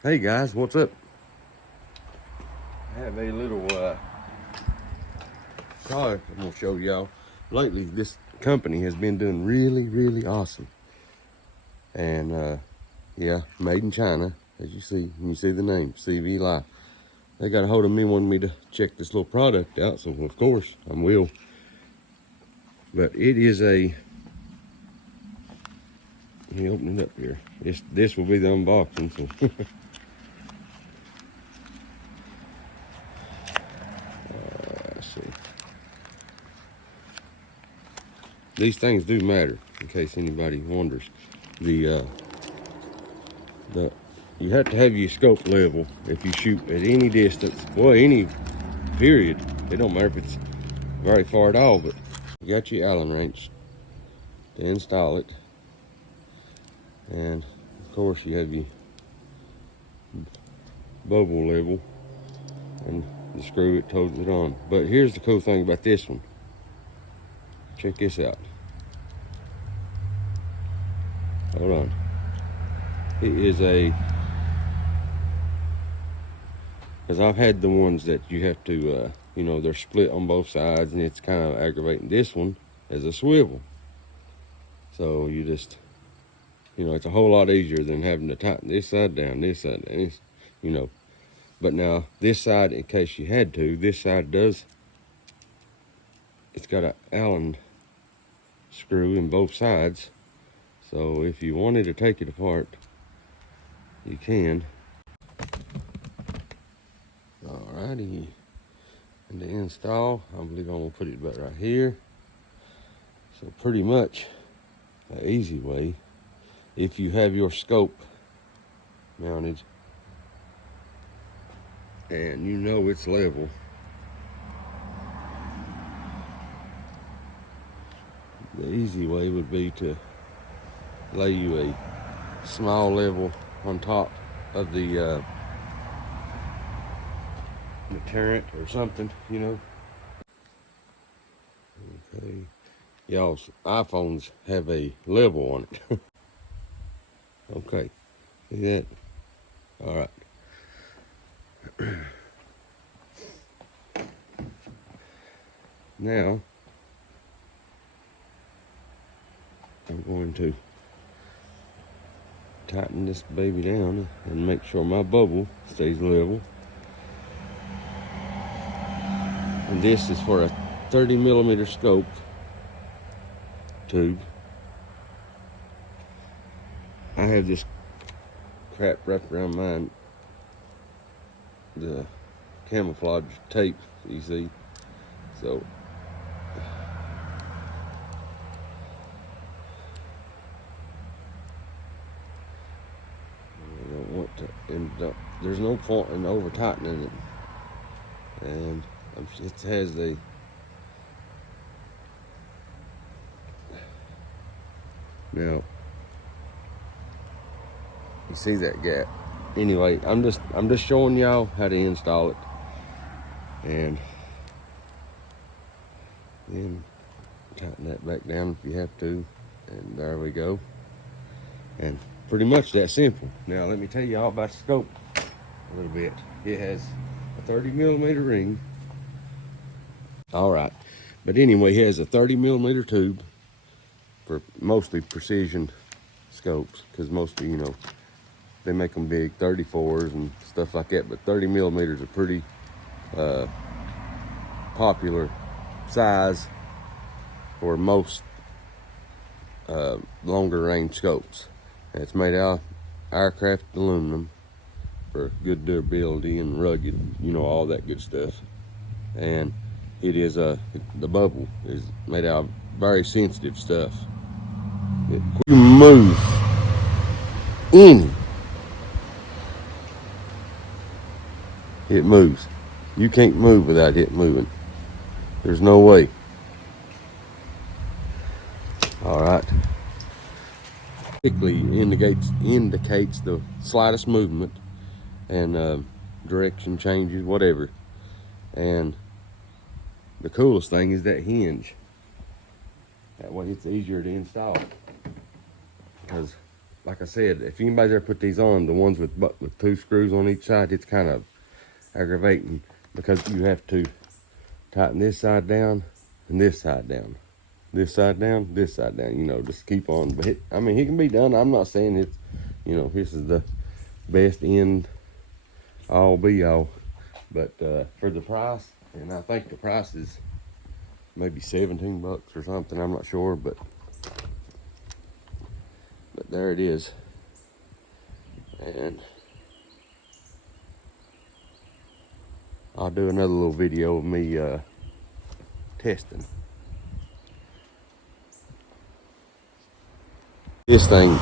Hey guys, what's up? I have a little product I'm gonna show y'all. Lately, this company has been doing really awesome. And yeah, made in China, as you see. You see the name, CVLIFE. They got a hold of me, wanting me to check this little product out, so of course I will. But it is a. Let me open it up here. This will be the unboxing. So. Let's see. These things do matter, in case anybody wonders. The you have to have your scope level if you shoot at any distance, well, any period. It don't matter if it's very far at all, but you got your Allen wrench to install it, and of course you have your bubble level and the screw that holds it on. But here's the cool thing about this one. Check this out. Hold on. It is a, because I've had the ones that you have to, they're split on both sides, and it's kind of aggravating. This one is a swivel. So you just, it's a whole lot easier than having to tighten this side down, this. But now this side, in case you had to, this side does, it's got an Allen screw in both sides. So if you wanted to take it apart, you can. Alrighty, and to install, I believe I'm gonna put it about right here. So pretty much an easy way, if you have your scope mounted and you know it's level, the easy way would be to lay you a small level on top of the deterrent or something, Okay, y'all's iPhones have a level on it. Okay, see that? All right. Now I'm going to tighten this baby down and make sure my bubble stays level. And this is for a 30mm scope tube. I have this crap wrapped around mine, the camouflage tape, you see. So I don't want to end up, there's no point in over tightening it. And it has a now you see that gap. Anyway, I'm just showing y'all how to install it, and then tighten that back down if you have to, and there we go. And pretty much that simple. Now let me tell you all about the scope a little bit. It has a 30mm ring. All right, but anyway, it has a 30mm tube for mostly precision scopes, because mostly, they make them big, 34s and stuff like that, but 30mm are pretty popular size for most longer range scopes. And it's made out of aircraft aluminum for good durability and rugged, all that good stuff. And it is the bubble is made out of very sensitive stuff. If you move any, it moves. You can't move without it moving. There's no way. All right. Typically indicates the slightest movement and direction changes, whatever. And the coolest thing is that hinge. That way it's easier to install, because like I said, if anybody's ever put these on, the ones with 2 screws on each side, it's kind of aggravating because you have to tighten this side down and this side down. This side down, this side down, you know, just keep on. But I mean, it can be done. I'm not saying it's, you know, this is the best end all be all. But for the price, and I think the price is maybe 17 bucks or something, I'm not sure, but there it is. And I'll do another little video of me testing this thing,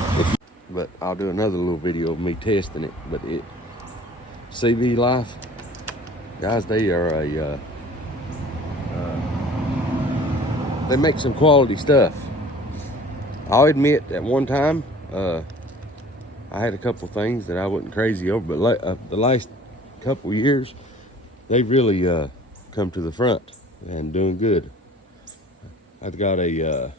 but I'll do another little video of me testing it. But it, CVLIFE, guys, they are they make some quality stuff. I'll admit at one time I had a couple things that I wasn't crazy over, but the last couple years they've really come to the front and doing good. I've got a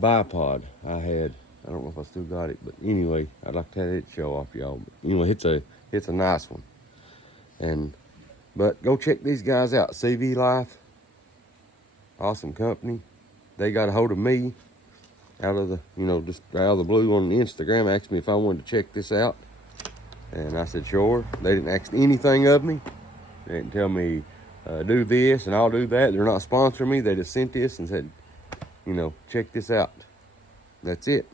bipod I had. I don't know if I still got it, but anyway, I'd like to have it show off y'all. But anyway, it's a nice one. But go check these guys out. CVLIFE, awesome company. They got a hold of me out of the, you know, just out of the blue on Instagram, asked me if I wanted to check this out, and I said sure. They didn't ask anything of me. They didn't tell me do this and I'll do that. They're not sponsoring me. They just sent this and said, you know, check this out. That's it.